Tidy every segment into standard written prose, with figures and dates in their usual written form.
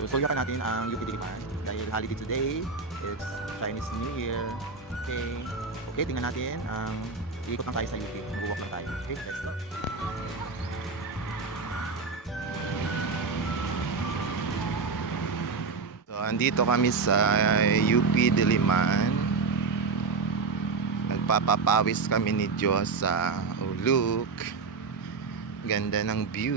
Susulyakan natin ang UP Diliman dahil holiday today. It's Chinese New Year. Okay. Okay, tingnan natin ang iikot lang tayo sa UP. Mag-walk lang tayo. Okay, let's go. So, andito kami sa UP Diliman. Nagpapapawis kami ni Diyos sa look. Ganda ng view.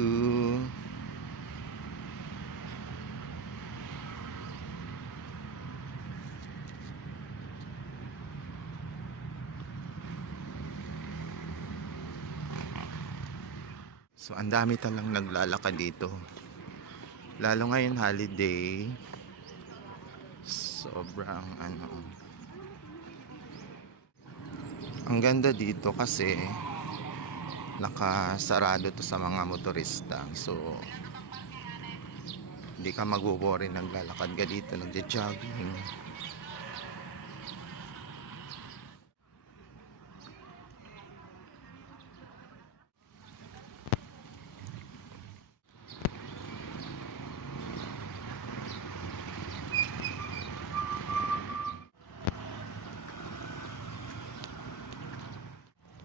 So, ang dami talang naglalakad dito. Lalo ngayon holiday. Sobrang ang ganda dito kasi nakasarado to sa mga motorista. So, hindi ka mag-worry, naglalakad ka dito, nagja-jogging.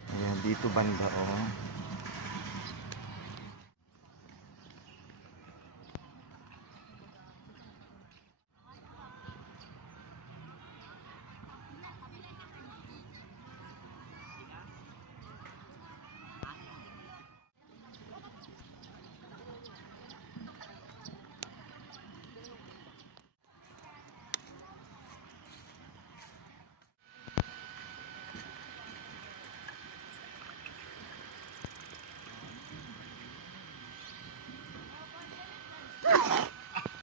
Ayan, dito banda oh.